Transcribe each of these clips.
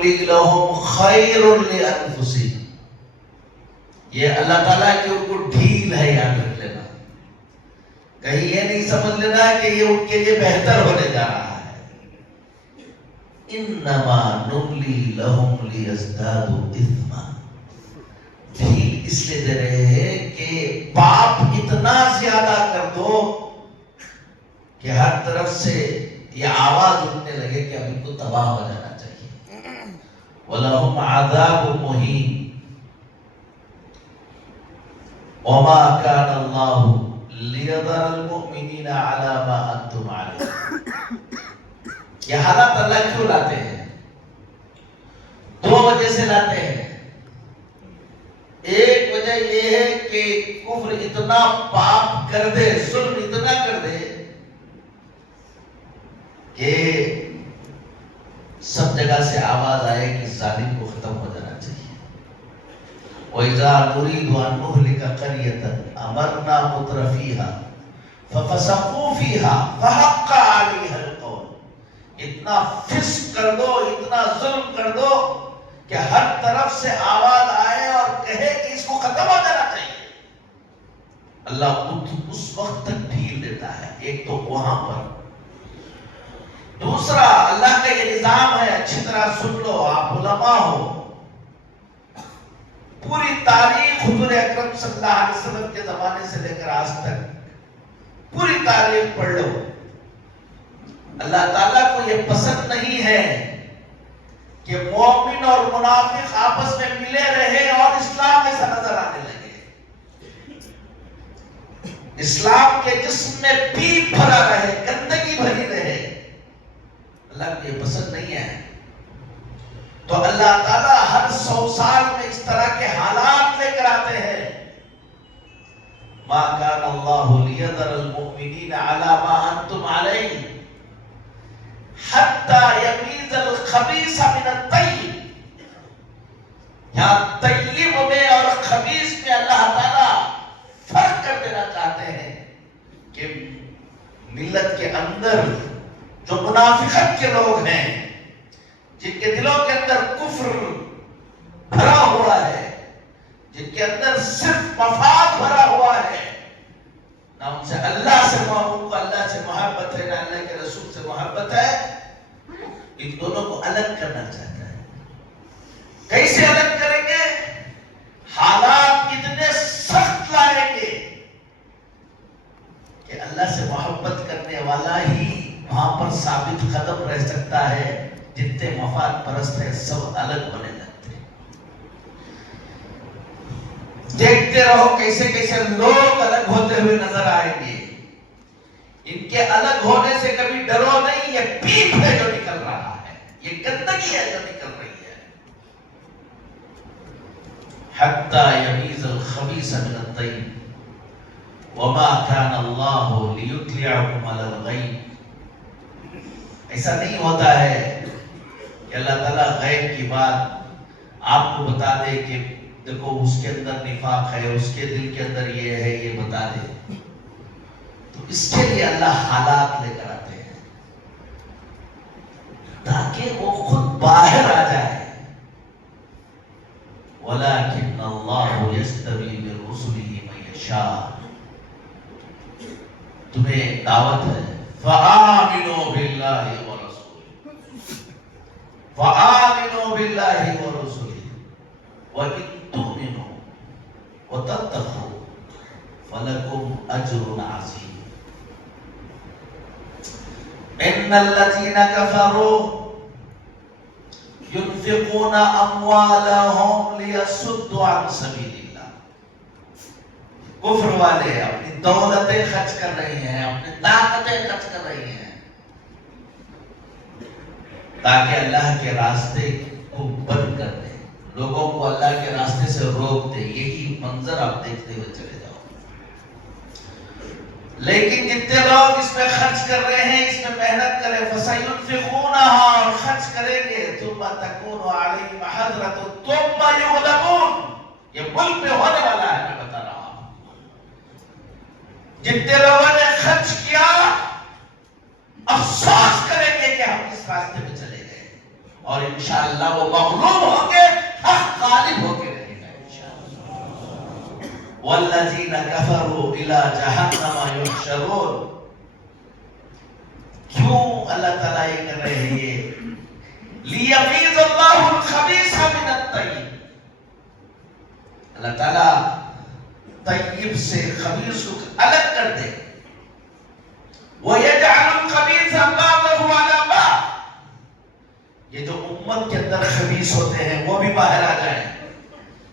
نملی لہم خیر لانفسہم، یہ اللہ تعالیٰ کی ان کو ڈھیل ہے، یاد رکھ لینا، کہیں یہ نہیں سمجھ لینا کہ یہ ان کے لیے بہتر ہونے جا رہا ہے۔ انما نملی لہم لیزدادوا اثما، ڈھیل اس لیے دے رہے ہیں کہ پاپ اتنا زیادہ کر دو کہ ہر طرف سے یہ آواز اٹھنے لگے کہ اب ان کو تباہ ہو جانا چاہیے۔ وَلَهُمْ عَذَابٌ مُهِينٌ وَمَا كَانَ اللَّهُ لِيَذَرَ الْمُؤْمِنِينَ عَلَى مَا أَنْتُمْ عَلَيْهِ، یہ حالات اللہ کیوں لاتے ہیں؟ دو وجہ سے لاتے ہیں۔ ایک وجہ یہ ہے کہ کفر اتنا پاپ کر دے، ظلم اتنا کر دے کہ سب جگہ سے آواز آئے کہ ظالم کو ختم ہو جانا چاہیے۔ وَإِذَا نُرِيدُ أَن نُهْلِكَ قَرْيَةً أَمَرْنَا مُتْرَفِيهَا فَفَسَقُوا فِيهَا فَحَقَّ عَلَيْهَا الْقَوْلُ، اتنا فسق کر دو، اتنا ظلم کر دو کہ ہر طرف سے آواز آئے اور کہے کہ اس کو ختم ہو جانا چاہیے۔ اللہ اس وقت تک ڈھیل دیتا ہے، ایک تو وہاں پر۔ دوسرا، اللہ کا یہ نظام ہے، اچھی طرح سن لو، آپ علماء ہو، پوری تاریخ حضور اکرم صلی اللہ علیہ وسلم کے زمانے سے لے کر آج تک پوری تاریخ پڑھ لو۔ اللہ تعالیٰ کو یہ پسند نہیں ہے کہ مومن اور منافق آپس میں ملے رہے اور اسلام ایسا نظر آنے لگے، اسلام کے جسم میں پیپ بھرا رہے، گندگی بھری رہے، اللہ کو یہ پسند نہیں ہے۔ تو اللہ تعالیٰ ہر 100 سال میں اس طرح کے حالات لے کر آتے ہیں۔ ما كان الله ليذر المؤمنين على ما انتم عليه حتى يميز الخبيث من الطيب، یہاں طیب میں اور خبیث میں اللہ تعالیٰ فرق کر دینا چاہتے ہیں کہ ملت کے اندر جو منافقت کے لوگ ہیں، جن کے دلوں کے اندر کفر بھرا ہوا ہے، جن کے اندر صرف مفاد بھرا ہوا ہے، نہ ان سے اللہ سے اللہ سے محبت ہے، نہ اللہ کے رسول سے محبت ہے، ان دونوں کو الگ کرنا چاہتا ہے۔ کیسے الگ کریں گے؟ حالات اتنے سخت لائیں گے کہ اللہ سے محبت کرنے والا ہی وہاں پر ثابت قدم رہ سکتا ہے، جتنے مفاد پرست ہیں سب الگ بنے لگتے ہیں۔ دیکھتے رہو کیسے کیسے لوگ الگ ہوتے ہوئے نظر آئیں گے۔ ان کے الگ ہونے سے کبھی ڈرو نہیں، یہ پیپ ہے جو نکل رہا ہے، یہ گندگی ہے جو نکل رہی ہے۔ حتی یمیز الخبیث من الطیب وما کان اللہ لیطلعکم علی الغیب، ایسا نہیں ہوتا ہے کہ اللہ تعالیٰ غیب کی بات آپ کو بتا دے کہ دیکھو اس کے اندر نفاق ہے، اس کے دل کے اندر یہ ہے، یہ بتا دے۔ تو اس کے لیے اللہ حالات لے کر آتے ہیں تاکہ وہ خود باہر آ جائے۔ وَلَكِنَّ اللَّهُ يَجْتَبِي مِن رُّسُلِهِ مَن يَشَاءُ، تمہیں دعوت ہے فَآمِنُوا بِاللَّهِ وَآمِنُوا بِاللَّهِ وَرُسُلِهِ وَإِن تُؤْمِنُوا وَتَتَّقُوا فَلَكُمْ أَجْرٌ عَظِيمٌ۔ إِنَّ الَّذِينَ كَفَرُوا يُنْفِقُونَ أَمْوَالَهُمْ لِيَصُدُّوا عَنْ سَبِيلِ اللَّهِ، کفر والے اپنی دولتیں خرچ کر رہی ہیں، اپنی طاقتیں خرچ کر رہی ہیں تاکہ اللہ کے راستے کو بند کر دے، لوگوں کو اللہ کے راستے سے روک دے۔ یہی منظر آپ دیکھتے ہوئے چلے جاؤ۔ لیکن جتنے لوگ اس میں خرچ کر رہے ہیں، اس میں محنت کریں، فَسَيُنْفِقُونَهَا، اور خرچ کریں گے، ثُمَّ تَكُونُ عَلَيْهِمْ حَسْرَةٌ ثُمَّ يُغْلَبُونَ، یہ ملک میں ہونے والا ہے، میں بتا رہا ہوں۔ جتنے لوگوں نے خرچ کیا افسوس کریں گے کہ ہم اس راستے میں چلے گئے، اور انشاءاللہ وہ مغلوب ہوں گے، حق غالب ہو کے رہے گا انشاءاللہ۔ والذین کفروا الی جہنم یحشرون۔ کیوں اللہ تعالیٰ یہ کر رہے ہیں؟ یہ لیمیز اللہ الخبیث من الطیب، اللہ تعالیٰ طیب سے خبیث کو الگ کر دے۔ وَيَجْعَلُ الْخَبِيثَ بَعْضَهُ عَلَى بَعْضٍ، یہ جو امت کے اندر خبیث ہوتے ہیں وہ بھی باہر آ جائیں،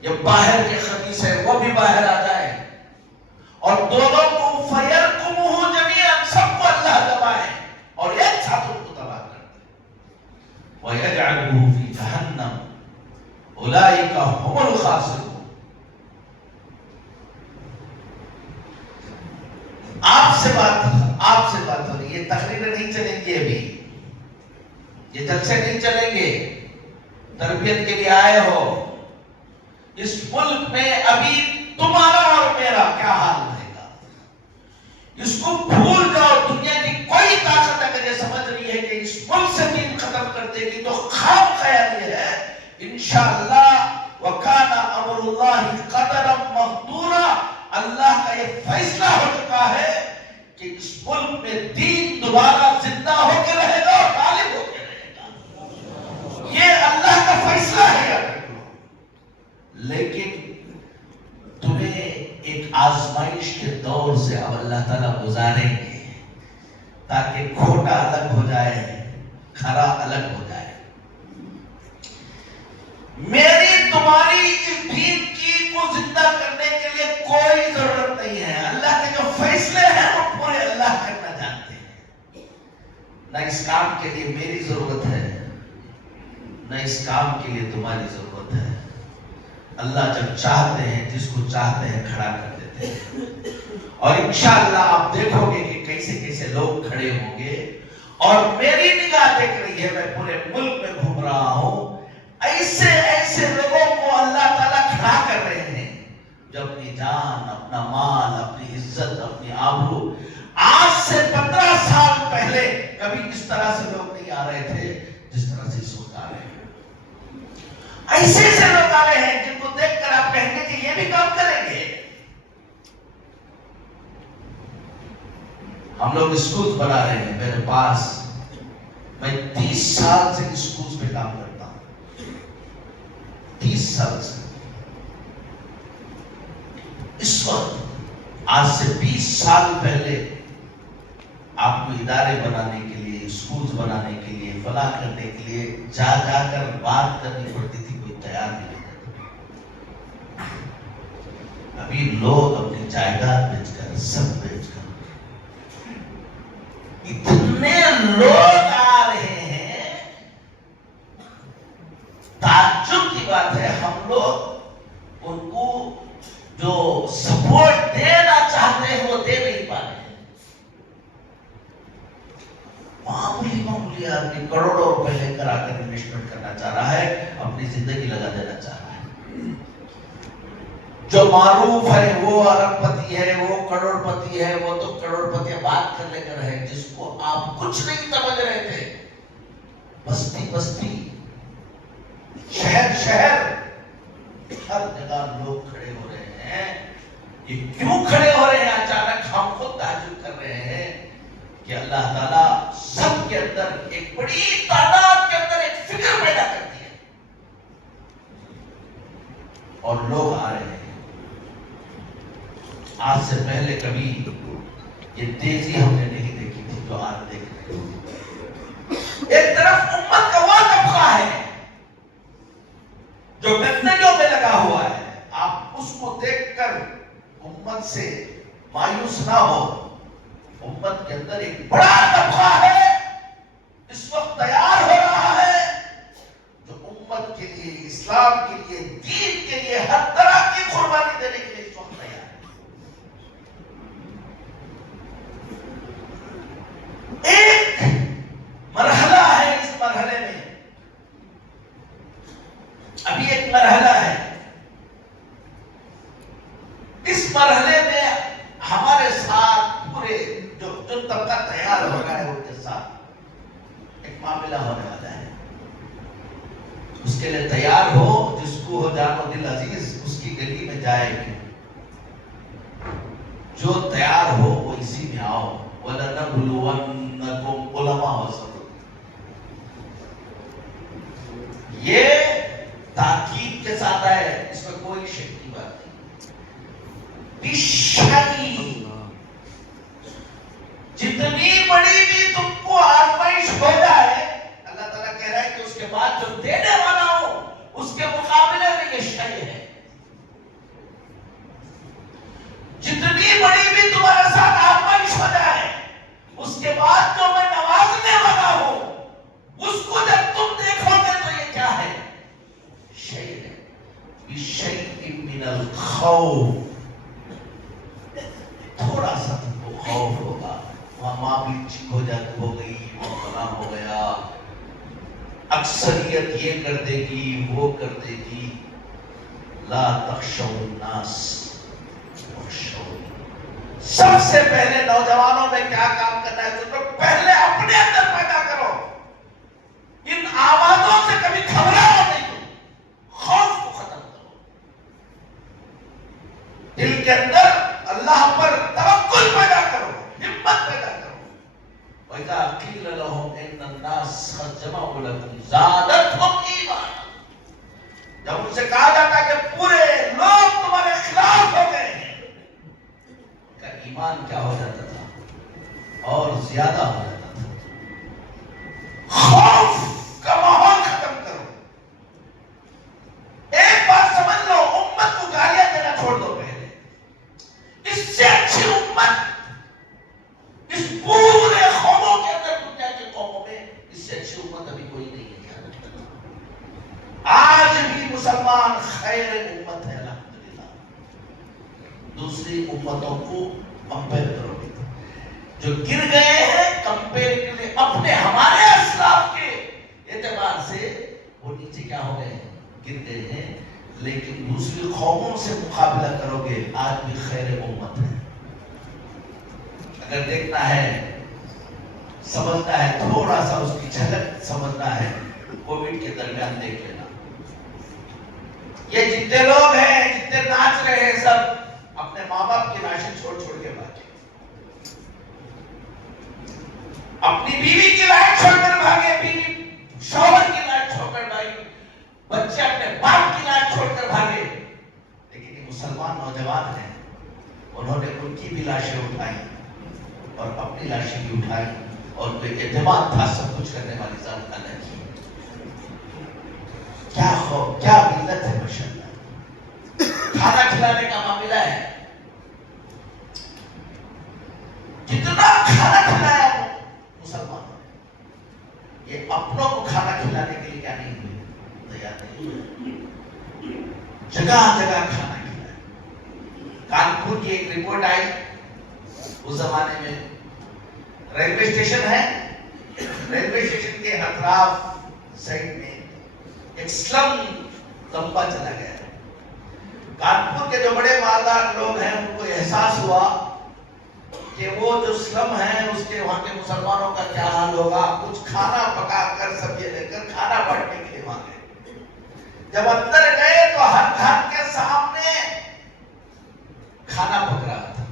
یہ باہر کے خبیث ہیں وہ بھی باہر آ جائیں، اور دونوں کو فَيَرْكُمُهُ جَمِيعًا، سب کو اللہ دبائے اور ایک ساتھ ان کو تباہ کر دے۔ وَيَجْعَلُهُ فِي جَهَنَّمَ أُولَئِكَ هُمُ الْخَاسِرُونَ۔ آپ سے بات ہو رہی ہے، یہ تقریریں نہیں چلیں گی، ابھی یہ جلسے نہیں چلیں گے، تربیت کے لیے آئے ہو۔ اس ملک میں ابھی تمہارا اور میرا کیا حال رہے گا، اس کو بھول جاؤ۔ دنیا کی کوئی طاقت اگر یہ سمجھ رہی ہے کہ اس ملک سے دین ختم کر دے گی تو خواب خیال یہ ہے۔ انشاءاللہ وَكَانَ أَمْرُ اللَّهِ قَدَرًا مَقْدُورًا، اللہ کا یہ فیصلہ ہو چکا ہے کہ اس ملک میں دین دوبارہ زندہ ہو کے رہے گا اور غالب ہو کے رہے گا، یہ اللہ کا فیصلہ ہے یاد رکھو۔ لیکن تمہیں ایک آزمائش کے دور سے اب اللہ تعالیٰ گزاریں گے تاکہ کھوٹا الگ ہو جائے، کھرا الگ ہو جائے۔ میری تمہاری اس دین کو زندہ کرنے کے لیے کوئی ضرورت نہیں ہے، اللہ کے جو فیصلے ہیں وہ پورے اللہ کرنا جانتے ہیں۔ نہ اس کام کے لیے میری ضرورت ہے، نہ اس کام کے لیے تمہاری ضرورت ہے۔ اللہ جب چاہتے ہیں جس کو چاہتے ہیں کھڑا کر دیتے ہیں، اور انشاءاللہ آپ دیکھو گے کہ کیسے کیسے لوگ کھڑے ہوں گے، اور میری نگاہ دیکھ رہی ہے، میں پورے ملک میں گھوم رہا ہوں، ایسے لوگوں کو اللہ تعالیٰ کھڑا کر رہے ہیں جو اپنی جان، اپنا مال، اپنی عزت، اپنی آبرو، آج سے 15 سال پہلے کبھی اس طرح سے لوگ نہیں آ رہے تھے جس طرح سے اس وقت آ رہے ہیں۔ ایسے لوگ آ رہے ہیں جن کو دیکھ کر آپ کہیں گے کہ یہ بھی کام کریں گے۔ ہم لوگ اسکول بنا رہے ہیں، میرے پاس، میں 30 سال سے اسکول پہ کام کرتا ہوں، 30 سال سے۔ اس وقت آج سے 20 سال پہلے آپ کو ادارے بنانے کے لیے، اسکولز بنانے کے لیے، فلاح کرنے کے لیے جا کر بات کرنی پڑتی تھی، کوئی تیار نہیں ہوتا تھا۔ ابھی لوگ اپنی جائیداد بیچ کر، سب بیچ کر، اتنے لوگ آ رہے ہیں، تعجب کی بات ہے۔ ہم لوگ ان کو جو سپورٹ دینا چاہتے ہیں وہ دے نہیں پا رہے ہیں۔ معمولی آدمی کروڑوں روپے لے کر آ کر انویسٹمنٹ کرنا چاہ رہا ہے، اپنی زندگی لگا دینا چاہ رہا ہے۔ جو معروف ہے وہ ارب پتی ہے، وہ کروڑ پتی ہے، وہ تو کروڑ پتی بات کر لے کر ہے، جس کو آپ کچھ نہیں سمجھ رہے تھے، بستی بستی، شہر، ہر جگہ لوگ کھڑے ہو رہے ہیں۔ یہ کیوں کھڑے ہو رہے ہیں؟ اچانک ہم خود تعجب کر رہے ہیں کہ اللہ تعالیٰ سب کے اندر ایک بڑی تعداد کے اندر ایک فکر پیدا کرتی ہے، اور لوگ آ رہے ہیں۔ آج سے پہلے کبھی یہ تیزی ہم نے نہیں دیکھی تھی جو آج دیکھ رہے ہیں۔ ایک طرف امت کا وہ طبقہ ہے جو گندگیوں میں لگا ہوا ہے، آپ اس کو دیکھ کر امت سے مایوس نہ ہو۔ امت کے اندر ایک بڑا طبقہ ہے، اس وقت تیار ہو رہا ہے، جو امت کے لیے، اسلام کے لیے، دین کے لیے ہر طرح کی قربانی دینے کے لیے اس وقت تیار ہے۔ ایک مرحلہ ہے، اس مرحلے میں ابھی ایک مرحلہ ہے، اس مرحلے میں ہمارے ساتھ پورے جو طبقہ تیار ہو رہا ہے ان کے ساتھ ایک معاملہ ہونے والا ہے۔ اس کے لیے تیار ہو، جس کو ہو جان و دل عزیز اس کی گلی میں جائے گی، جو تیار ہو وہ اسی میں آؤ۔ وَلَنَبْلُوَنَّكُمْ علماء وسط، یہ تاکید کے ساتھ ہے، اس میں کوئی شک کی بات نہیں۔ بِالشَّيْءِ، جتنی بڑی بھی تم کو آزمائش ہو جائے، اللہ تعالیٰ کہہ رہا ہے کہ اس کے بعد جو دینے والا ہو اس کے مقابلے میں یہ شے ہے۔ جتنی بڑی بھی تمہارے ساتھ آزمائش ہو جائے، اس کے بعد جو میں نوازنے والا ہوں اس کو جب تم دیکھو گے تو یہ کیا ہے؟ شے ہے۔ بِشَيْءٍ مِّنَ الْخَوْفِ، تھوڑا سا تم کو خوف ہوگا، ماں بھی چک ہو گئی، وہ فلاں ہو گیا، اکثریت یہ کر دے گی وہ کر دے گی۔ لا تخشوا الناس واخشونی، سب سے پہلے نوجوانوں میں کیا کام کرنا ہے؟ تو پہلے اپنے اندر پیدا کرو، ان آوازوں سے کبھی گھبراؤ نہیں، خوف کو ختم کرو، دل کے اندر اللہ پر توکل پیدا کرو، ہمت پیدا کرو۔ وَإِذَا قِيلَ لَهُمْ إِنَّ النَّاسَ قَدْ جَمَعُوا لَكُمْ زَادَتْهُمْ ایمانا، جب ان سے کہا جاتا کہ پورے لوگ تمہارے خلاف ہو گئے ہیں، ان کا ایمان کیا ہو جاتا تھا؟ اور زیادہ ہو جاتا تھا۔ خوف کا ماحول ختم کرو۔ ایک بات سمجھ لو، امت کو گالیاں دینا چھوڑ دو پہلے، اس سے اچھی امت اس پورے قوموں کے اندر، دنیا کے قوموں میں اس سے اچھی امت ابھی کوئی نہیں ہے۔ آج بھی مسلمان خیر امت ہے الحمدللہ۔ دوسری امتوں کو کمپیئر کرو گے، جو گر گئے ہیں کمپیئر کے لیے اپنے ہمارے اسلاف کے اعتبار سے وہ نیچے کیا ہو گئے ہیں؟ گر گئے ہیں، لیکن دوسری قوموں سے مقابلہ کرو گے آج بھی خیر امت ہے۔ اگر دیکھنا ہے، سمجھنا ہے، تھوڑا سا اس کی جھلک سمجھنا ہے، کووڈ کے درمیان دیکھ لینا، یہ جتنے لوگ ہیں، جتنے ناچ رہے ہیں، سب اپنے ماں باپ کی لاشیں چھوڑ چھوڑ کے بھاگے، اپنی بیوی کی لاش چھوڑ کر بھاگے، بیوی شوہر کی لاش چھوڑ کر بھاگے، بچے اپنے باپ کی لاش چھوڑ کر بھاگے۔ لیکن یہ مسلمان نوجوان ہیں، انہوں نے ان کی بھی لاشیں اٹھائی اور اپنی لاشیں بھی اٹھائی، اور کوئی اعتماد تھا سب کچھ کرنے والی ذات اللہ کی۔ کیا خوف، کیا ملت ہے ماشاءاللہ۔ کھانا کھلانے کا معاملہ ہے، جتنا کھانا کھلایا وہ مسلمان، یہ اپنوں کو کھانا کھلانے کے لیے کیا نہیں ہوئے؟ تیار نہیں ہوئے، جگہ جگہ کھانا کھلایا۔ کانپور کی ایک رپورٹ آئی، اس زمانے میں ریلوے اسٹیشن ہے، ریلوے اسٹیشن کے اطراف سائڈ میں ایک سلم لمبا چلا گیا ہے۔ کانپور کے جو بڑے مالدار لوگ ہیں ان کو احساس ہوا کہ وہ جو سلم ہے اس کے وہاں کے مسلمانوں کا کیا حال ہوگا، کچھ کھانا پکا کر سب یہ لے کر کھانا بانٹنے کے لیے وہاں گئے۔ جب اندر گئے تو ہر گھر کے سامنے کھانا پک رہا تھا۔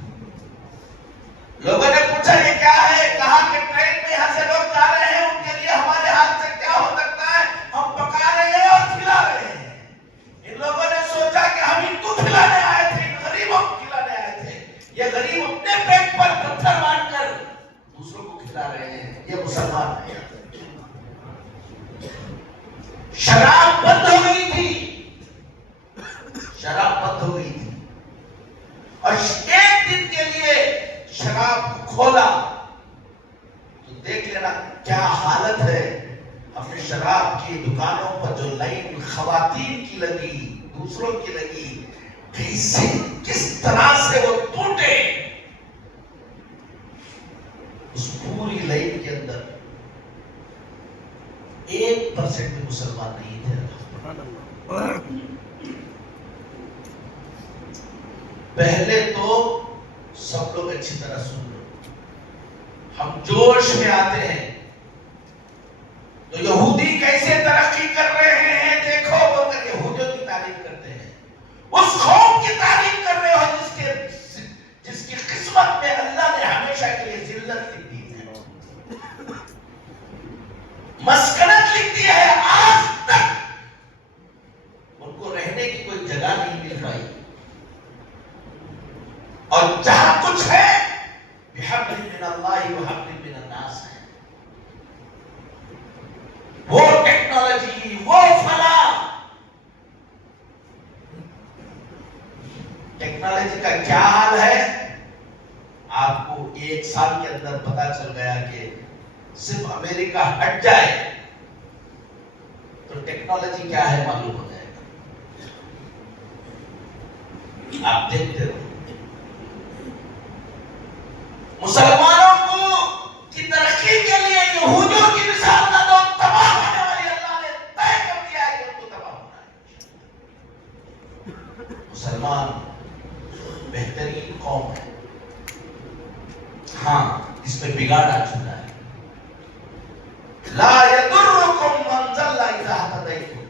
لوگوں نے پوچھا یہ کیا ہے؟ کہا کہ ٹرین میں یہاں سے لوگ جا رہے ہیں، ان کے لیے ہمارے ہاتھ سے کیا ہو سکتا ہے، ہم پکا رہے ہیں اور کھلا رہے ہیں۔ ان لوگوں نے سوچا کہ ہم ان کو کھلانے آئے تھے، ان غریبوں کو کھلانے آئے تھے، یہ غریب اپنے پیٹ پر پتھر مار کر دوسروں کو کھلا رہے ہیں، یہ مسلمان ہیں۔ شراب بند ہو گئی تھی، شراب بند ہو گئی تھی، اور ایک دن کے لیے شراب کھولا تو دیکھ لینا کیا حالت ہے۔ اپنے شراب کی دکانوں پر جو لائن خواتین کی لگی، دوسروں کی لگی، کیسے کس طرح سے وہ ٹوٹے، اس پوری لائن کے اندر 1% بھی مسلمان نہیں تھے۔ پہلے تو سب لوگ اچھی طرح سن لو، ہم جوش میں آتے ہیں تو یہودی کیسے ترقی کر رہے ہیں کا کیا حال ہے آپ کو 1 سال کے اندر پتا چل گیا کہ صرف امریکہ ہٹ جائے تو ٹیکنالوجی کیا ہے معلوم ہو جائے گا. آپ دیکھتے رہو مسلمانوں کو کی ترقی کے لیے یہودیوں کی مثال نہ دو, تباہ ہونے والی اللہ نے طے کر دیا ہے کہ ان کو تباہ ہونا ہے. مسلمان بہترین قوم ہے, ہاں اس میں بگاڑ آ چکا ہے. لا يضركم من ضل اذا هتديتم